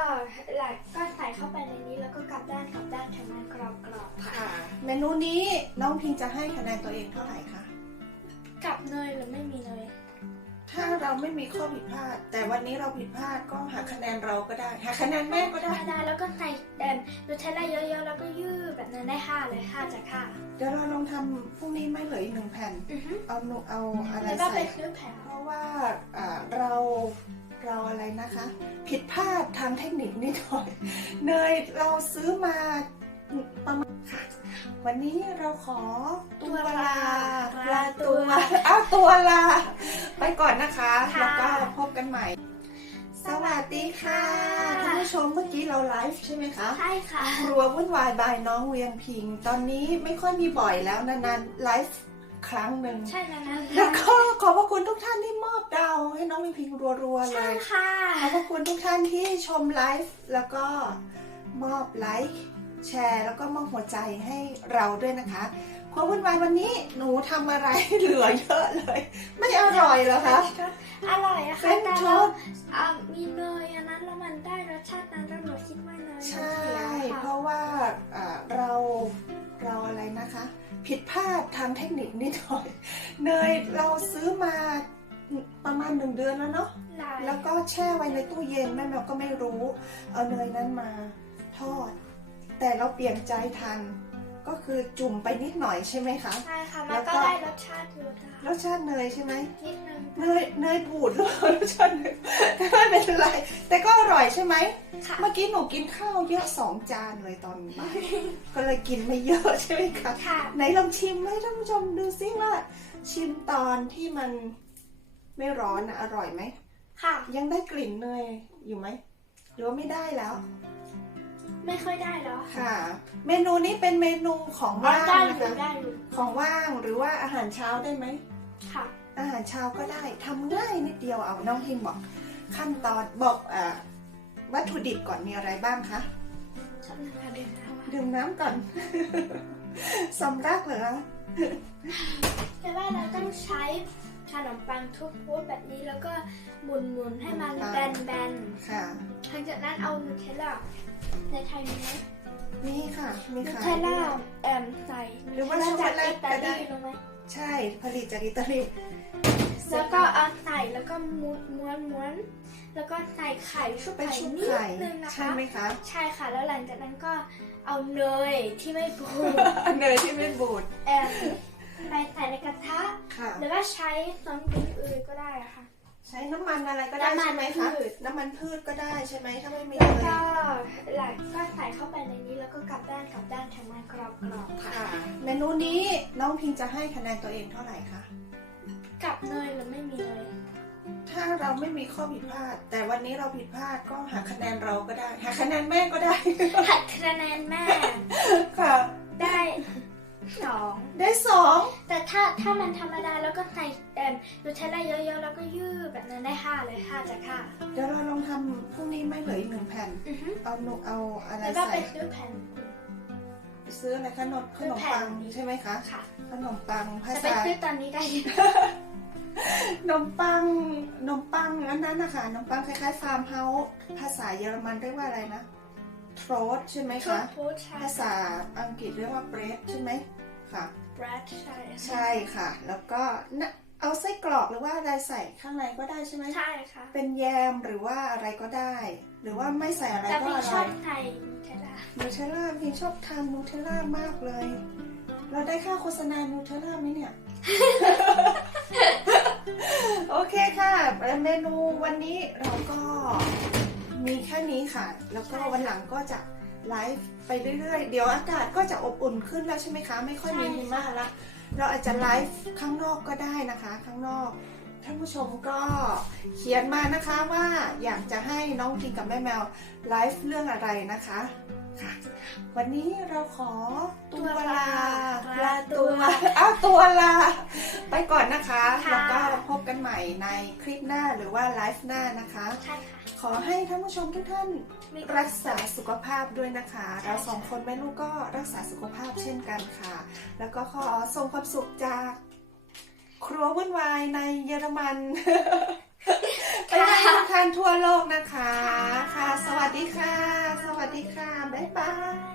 ก็หลักก็ใส่เข้าไปในนี้แล้วก็กลับด้านกลับด้านทำมันกรอบๆค่ะค่ะ เมนูนี้น้องพิงจะให้คะแนนตัวเองเท่าไหร่คะ กับเนยหรือไม่มีเนย ถ้าเราไม่มีข้อผิดพลาด แต่วันนี้เราผิดพลาดก็หักคะแนนเราก็ได้หักคะแนนแม่ก็ธรได้รมดาแล้วก็ใส่แดนดูเทลล่าเยอะๆแล้วก็ยืดแบบนั้นได้ห้าเลยห้าจากห้าเดี๋ยวเราลองทำพรุ่งนี้ไม่เหลืออีกหนึ่งแผ่นอือฮึเอาหนูเอาอะไรแล้วก็ไปใส่ซื้อแผงเพราะว่าอ่าเรา เราอะไรนะคะ ผิดพลาดทางเทคนิคนิดหน่อยเนยเราซื้อมาประมาณค่ะวันนี้เราขอตัวลาลาตัวอ้าวตัวลา ไปก่อนนะคะ แล้วก็พบกันใหม่ สวัสดีค่ะท่านผู้ชมเมื่อกี้เราไลฟ์ใช่ไหมคะใช่ค่ะครัววุ่นวายบายน้องเวียงพิง ตอนนี้ไม่ค่อยมีบ่อยแล้วนานๆไลฟ์ ครั้งหนึ่งใช่แล้วนะแล้วก็ขอบพระคุณทุกท่านที่มอบดาวให้น้องเวียงพิงรัวๆเลใช่ย ค่ะ ขอบพระคุณทุกท่านที่ชมไลฟ์แล้วก็มอบไลค์แชร์ แล้วก็มอบหัวใจให้เราด้วยนะคะครัววุ่นวายวันนี้หนูทำอะไร เหลือเยอะเลย ไม่อร่อยเหรอคะ อร่อยอะเฟรค่ะนช์แต่โทเราสต์อะมีเนยอันนั้นแล้วมันได้รสชาตินั้นแล้วหนูคิดว่าเนยมันใช่ ผิดพลาดทางเทคนิคนิดหน่อย เนยเราซื้อมาประมาณหนึ่งเดือนแล้วเนาะลายแล้วก็แช่ไว้ในตู้เย็นแม่แมวก็ไม่รู้ เอาเนยนั้นมาทอด แต่เราเปลี่ยนใจทัน ก็คือจุ่มไปนิดหน่อยใช่ไหมคะใช่ค่ะแล้มันวก็ก็ได้รสชาติอยู่ค่ะรสชาติเนยใช่ไหมนิดนึงเนยเนยบูดหรือเปล่ารสชาติเนยไม่เป็นไร แต่ก็อร่อยใช่ไหมค่ะเมื่อกี้หนูกินข้าวเยอะสองจานเลยตอนบ่ายก็เลยกินไม่เยอะใช่ไหมคะค่ะไหนลองชิมให้ท่านผู้ชมดูซิว่า ชิมตอนที่มันไม่ร้อนนะอร่อยไหมค่ะ ยังได้กลิ่นเนยอยู่ไหมหรือว่าไม่ได้แล้ว ไม่ค่อยได้แล้ว ค่ะ เมนูนี้เป็นเมนูของอ๋อว่างได้อนะยู่คะได้อยู่ของว่างหรือว่าอาหารเช้าได้ไหม ค่ะ อาหารเช้าก็ได้ทำง่ายนิดเดียวเอาน้องพิมบอก ขั้นตอนบอกอ่าวัตถุดิบก่อนมีอะไรบ้างคะ ชอบนะคะเดินทางมาดื่มน้ำก่อน สำรักเหรอแต่ว่าเราต้องใช้ขนมปังทุบพูดแบบนี้แล้วก็หมุนหมุนๆให้มันขนมแบปังนแบนค่ะ ๆหลังจากนั้นเอานูเทลล่า ในไทยมีไหมนี่ค่ะ มีนูขาย เทลล่าด้วยแอมใส่หรือว่านูเทลล่ช็อกโกแลตจากอิตาก็ได้ลีรู้ไหมใช่ผลิตจากอิตาลีแล้วก็เอาใส่แล้วก็ม้วนม้วนม้วนแล้วก็ใส่ไข่ชุบไปไข่ชุบนิดไข่นึงนะใช่คะ ไหมคะใช่ค่ะ แล้วหลังจากนั้นก็เอาเนยที่ไม่บูดเนยที่ไม่บูดแอมไปใส่ในกระทะ ค่ะ หรือว่าใช้น้ำมันอื่นก็ได้อะค่ะ ใช้น้ำมันอะไรก็ได้น้ำมันใช่ไหมคะพืชน้ำมันพืชก็ได้ใช่ไหมถ้าไม่มีแล้วเลยก็หลักก็ใส่เข้าไปในนี้แล้วก็กลับด้านกลับด้านทำมันกรอบๆค่ะ ค่ะเมนูนี้น้องพิงจะให้คะแนนตัวเองเท่าไหร่คะ กับเนยหรือไม่มีเนยถ้าเราไม่มีข้อผิดพลาด แต่วันนี้เราผิดพลาดก็หักคะแนนเราก็ได้หักคะแนนแม่ก็ได้ หักคะแนนแม่ ค่ะได้ส องได้สองแต่ถ้าถ้ามันธรรมดาแล้วก็ใส่แอมดูเทลล่าเยอะๆแล้วก็ยืดแบบนั้นได้ห้าเลยห้าจากห้าเดี๋ยวเราลองทำพรุ่งนี้ไม่เหลืออีกหนึ่งแผ่น อือฮึเอาหนูเอาอะไรแล้วก็ไปใส่ซื้อแผ่น ซื้ออะไรขนมขนมปังใช่ไหมคะค่ะขนมปังภาจะไปษา ซื้อตอนนี้ได้ขนมปังขนมปังอันนั้นนะคะขนมปังคล้ายๆฟาร์มเฮาส์ภาษาเยอรมันเรียกว่าอะไรนะโทรสใช่ไหมทุกคะพูดใช่ภาษาอังกฤษเรียกว่าเบรดใช่ไหม ค่ะบรัดใช่ใช่ค่ะ แล้วก็นะเอาไส้กรอกหรือว่าอะไรใส่ข้างในก็ได้ใช่ไหมใช่ค่ะ เป็นแยมหรือว่าอะไรก็ได้ หรือว่าไม่ใส่อะไรแต่ก็พี่อชร่ออบยใส่เทลล่านูเทลล่าพี่ชอบทานนูเทลล่ามากเลย เราได้ค่าโฆษณานูเทลล่าไหมเนี่ย โอเคค่ะเมนูวันนี้เราก็มีแค่นี้ค่ะ แล้วก็วันหลังก็จะ ไลฟ์ไปเรื่อยๆ เดี๋ยวอากาศก็จะอบอุ่นขึ้นแล้วใช่ไหมคะ ไม่ค่อยมีหิมะละเราอาจจะไลฟ์ข้างนอกก็ได้นะคะ ข้างนอก ท่านผู้ชมก็เขียนมานะคะว่าอยากจะให้น้องพิงกับแม่แมวไลฟ์เรื่องอะไรนะคะค่ะวันนี้เราขอตัวลาลาตัวอ้าว ตัวลา ไปก่อนนะคะแล้วก็พบกันใหม่ในคลิปหน้าหรือว่าไลฟ์หน้านะคะ ใช่ค่ะขอให้ท่านผู้ชมทุกท่านมีรักษาสุขภาพด้วยนะคะ เราสองคนแม่ลูกก็รักษาสุขภาพเช่นกันค่ะ แล้วก็ขอส่งความสุขจาก ครัววุ่นวายในเยอรมัน ไปให้ทุกท่านทั่วโลกนะคะ ค่ะ สวัสดีค่ะ สวัสดีค่ะ บ๊ายบาย